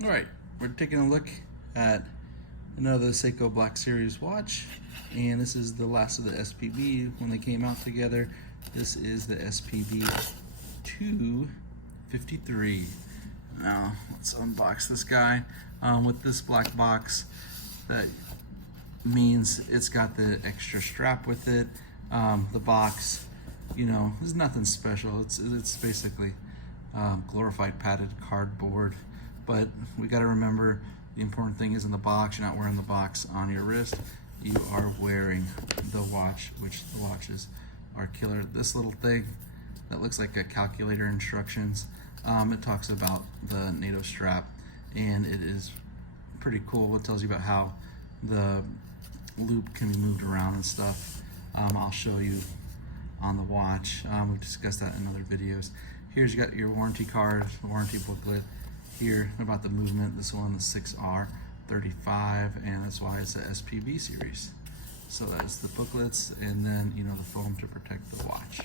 All right, we're taking a look at another Seiko Black Series watch, and this is the last of the SPB when they came out together. This is the SPB253. Now let's unbox this guy. With this black box, that means it's got the extra strap with it. The box, you know, is nothing special. It's basically glorified padded cardboard. But we got to remember, the important thing is in the box. You're not wearing the box on your wrist. You are wearing the watch, which the watches are killer. This little thing that looks like a calculator instructions, it talks about the Nato Strap, and it is pretty cool. It tells you about how the loop can be moved around and stuff. I'll show you on the watch. We've discussed that in other videos. Here's, you got your warranty card, warranty booklet. Here about the movement. This one, the 6R35, and that's why it's a SPB series. So that's the booklets, and then, you know, the foam to protect the watch.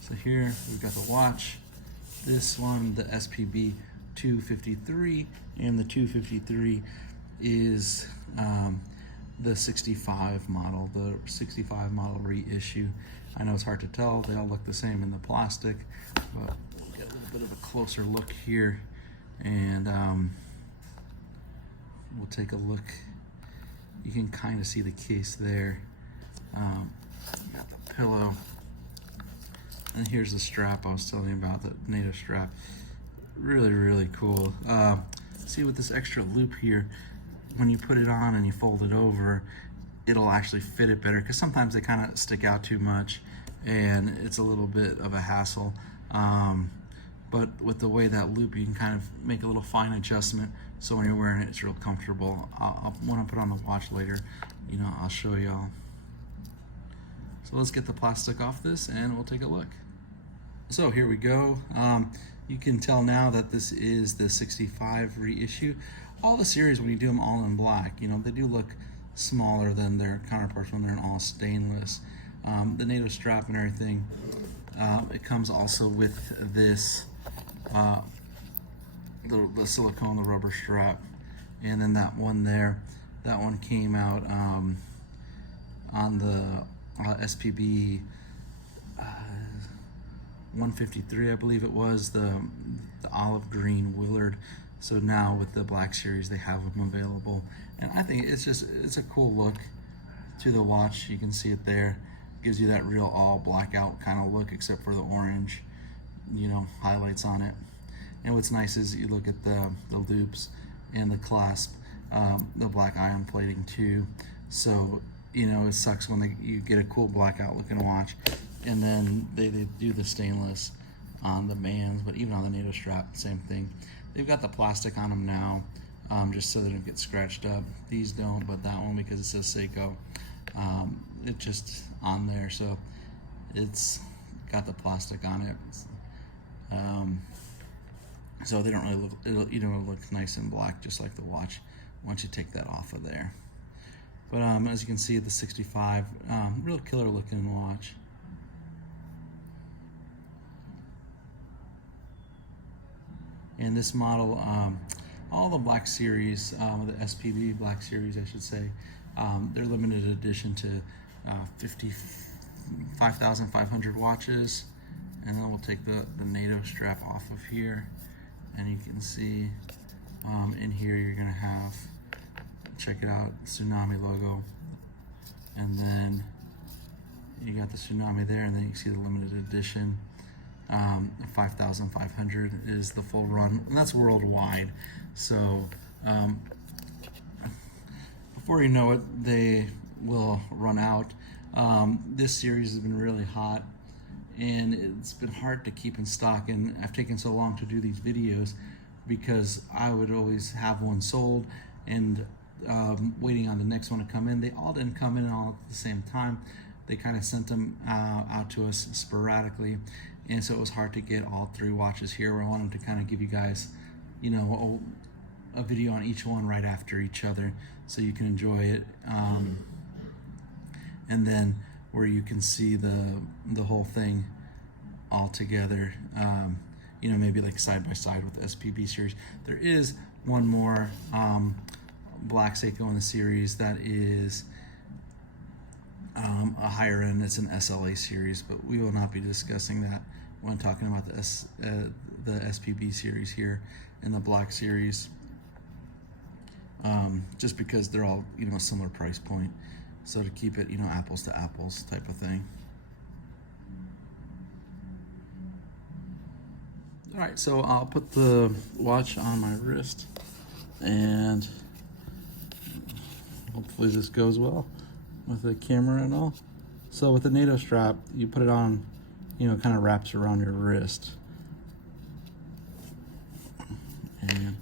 So here we've got the watch. This one, the SPB 253, and the 253 is the 65 model, the 65 model reissue. I know it's hard to tell, they all look the same in the plastic, but we'll get a little bit of a closer look here, and we'll take a look. You can kind of see the case there. Got the pillow, and here's the strap I was telling you about, the Nato Strap. Really cool. See, with this extra loop here, when you put it on and you fold it over, it'll actually fit it better, because sometimes they kind of stick out too much and it's a little bit of a hassle. But with the way that loop, you can kind of make a little fine adjustment, so when you're wearing it, it's real comfortable. When I put on the watch later, you know, I'll show y'all. So let's get the plastic off this and we'll take a look. So here we go. You can tell now that this is the 65 reissue. All the series, when you do them all in black, you know, they do look smaller than their counterparts when they're in all stainless. The Nato Strap and everything, it comes also with this, the silicone, the rubber strap, and then that one there, that one came out on the SPB 153, I believe it was, the olive green Willard. So now with the Black Series, they have them available, and I think it's a cool look to the watch. You can see it there. Gives you that real all blackout kind of look, except for the orange, you know, highlights on it. And what's nice is you look at the loops and the clasp, the black iron plating too. So, you know, it sucks when you get a cool blackout looking watch, and then they do the stainless on the bands, but even on the Nato Strap, same thing. They've got the plastic on them now, just so they don't get scratched up. These don't, but that one, because it says Seiko, it's just on there, so it's got the plastic on it. So they don't really look, you know, it looks nice and black, just like the watch, once you take that off of there. But as you can see, the 65, real killer looking watch. And this model, all the Black Series, the SPB Black Series, I should say, they're limited edition to 55,500 watches. And then we'll take the Nato Strap off of here, and you can see in here you're gonna have, check it out, Tsunami logo, and then you got the Tsunami there, and then you can see the limited edition. 5,500 is the full run, and that's worldwide. So before you know it, they will run out. This series has been really hot, and it's been hard to keep in stock, and I've taken so long to do these videos because I would always have one sold and waiting on the next one to come in. They all didn't come in all at the same time. They kind of sent them out to us sporadically, and so it was hard to get all three watches here. Where I wanted to kind of give you guys, you know, a video on each one right after each other, so you can enjoy it, and then where you can see the whole thing all together. you know, maybe like side by side with the SPB series. There is one more black Seiko in the series that is a higher end. It's an SLA series, but we will not be discussing that when talking about the SPB series here in the black series, just because they're all, you know, a similar price point. So to keep it, you know, apples to apples type of thing. All right, so I'll put the watch on my wrist, and hopefully this goes well with the camera and all. So with the Nato strap, you put it on, you know, kind of wraps around your wrist. And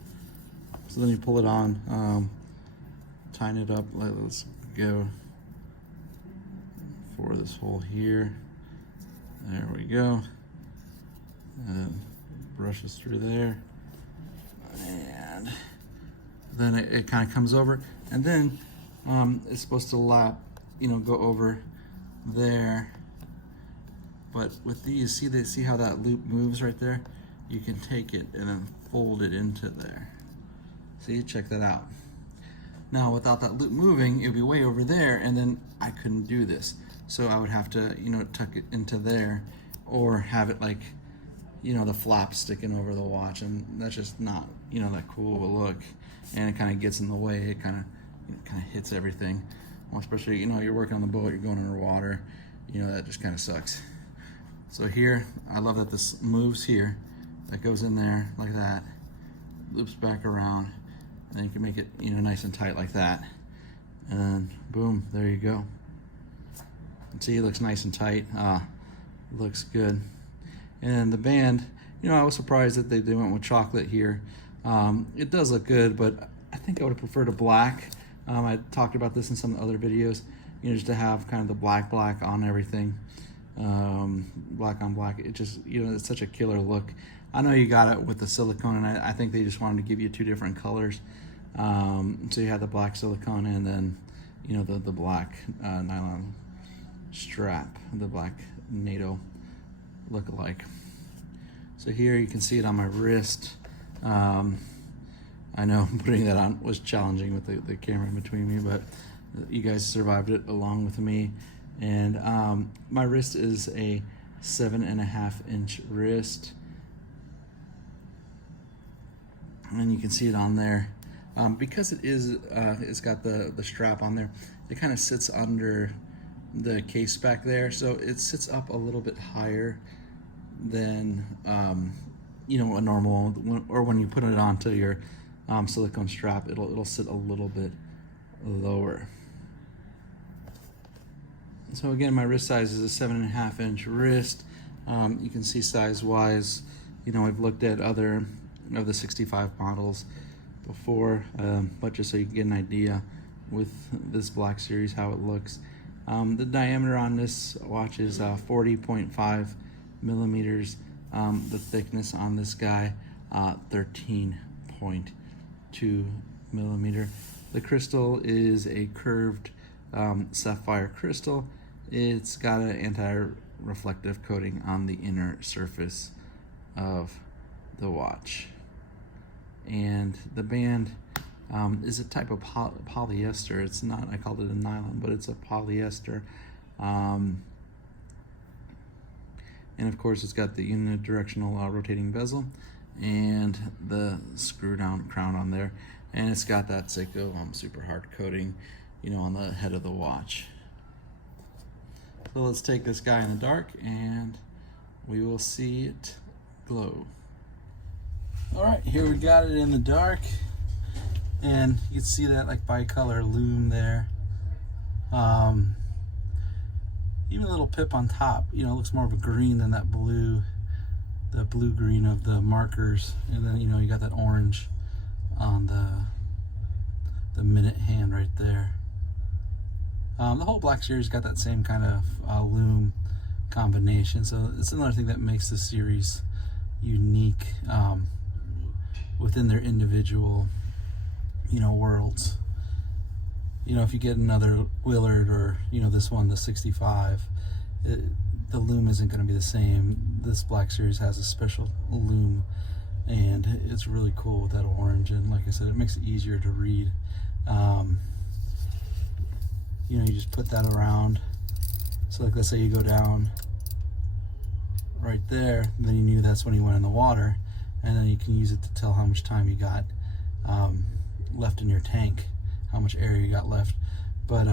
so then you pull it on, tighten it up. Let's go for this hole here. There we go. And brushes through there. And then it kind of comes over. And then it's supposed to lap, you know, go over there. But with these, see how that loop moves right there? You can take it and then fold it into there. See, check that out. Now, without that loop moving, it would be way over there, and then I couldn't do this. So I would have to, you know, tuck it into there, or have it like, you know, the flap sticking over the watch, and that's just not, you know, that cool of a look. And it kind of gets in the way. It kind of hits everything. Well, especially, you know, you're working on the boat, you're going underwater, you know, that just kind of sucks. So here, I love that this moves here. That goes in there like that, loops back around, and then you can make it, you know, nice and tight like that. And then boom, there you go. And see, it looks nice and tight. Looks good. And the band, you know, I was surprised that they went with chocolate here. It does look good, but I think I would have preferred a black. I talked about this in some other videos, you know, just to have kind of the black on everything. Black on black, it just, you know, it's such a killer look. I know you got it with the silicone, and I think they just wanted to give you two different colors. So you have the black silicone, and then, you know, the black nylon strap, the black Nato look-alike. So here you can see it on my wrist. I know putting that on was challenging with the camera in between me, but you guys survived it along with me. And my wrist is a 7.5-inch wrist, and you can see it on there. Because it is, it's got the strap on there, it kind of sits under the case back there, so it sits up a little bit higher than you know, a normal, or when you put it onto your silicone strap, it'll sit a little bit lower. So again, my wrist size is a 7.5-inch wrist. You can see size-wise, you know, I've looked at other of the 65 models before, but just so you can get an idea with this black series how it looks. The diameter on this watch is 40.5 millimeters. The thickness on this guy, 13.2 millimeter. The crystal is a curved sapphire crystal. It's got an anti-reflective coating on the inner surface of the watch. And the band is a type of polyester. It's not, I called it a nylon, but it's a polyester. And of course, it's got the unidirectional rotating bezel and the screw down crown on there. And it's got that Seiko super hard coating, you know, on the head of the watch. So let's take this guy in the dark and we will see it glow. All right, here we got it in the dark, and you can see that like bicolor loom there. Even a little pip on top, you know, it looks more of a green than that blue, the blue green of the markers. And then, you know, you got that orange on the minute hand right there. The whole black series got that same kind of loom combination, so it's another thing that makes this series unique within their individual, you know, worlds. You know, if you get another Willard or, you know, this one, the 65, the loom isn't going to be the same. This Black Series has a special loom, and it's really cool with that orange, and like I said, it makes it easier to read. You know, you just put that around. So like, let's say you go down right there, then you knew that's when you went in the water, and then you can use it to tell how much time you got left in your tank, how much air you got left. But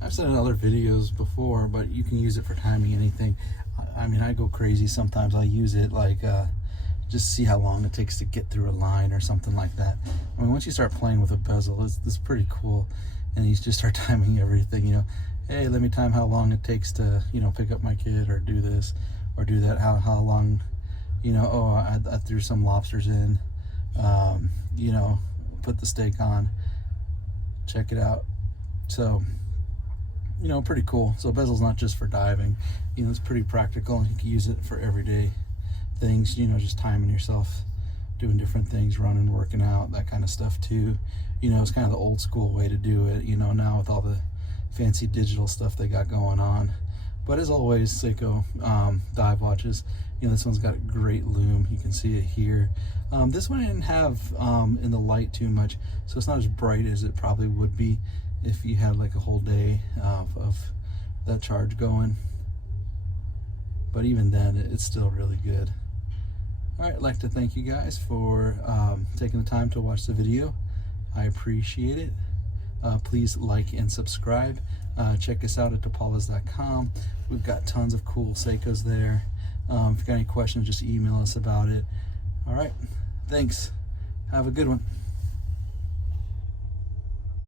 I've said in other videos before, but you can use it for timing anything. I mean, I go crazy sometimes. I use it like just see how long it takes to get through a line or something like that. I mean, once you start playing with a bezel, it's pretty cool, and you just start timing everything. You know, hey, let me time how long it takes to, you know, pick up my kid, or do this or do that. How long, you know, oh, I threw some lobsters in, you know, put the steak on, check it out. So, you know, pretty cool. So bezel's not just for diving, you know, it's pretty practical, and you can use it for everyday things, you know, just timing yourself, doing different things, running, working out, that kind of stuff too. You know, it's kind of the old school way to do it, you know, now with all the fancy digital stuff they got going on. But as always, Seiko dive watches, you know, this one's got a great loom. You can see it here. This one I didn't have in the light too much, so it's not as bright as it probably would be if you had like a whole day of that charge going. But even then, it's still really good. All right, I'd like to thank you guys for taking the time to watch the video. I appreciate it. Please like and subscribe. Check us out at depalas.com. We've got tons of cool Seikos there. If you've got any questions, just email us about it. All right, thanks. Have a good one.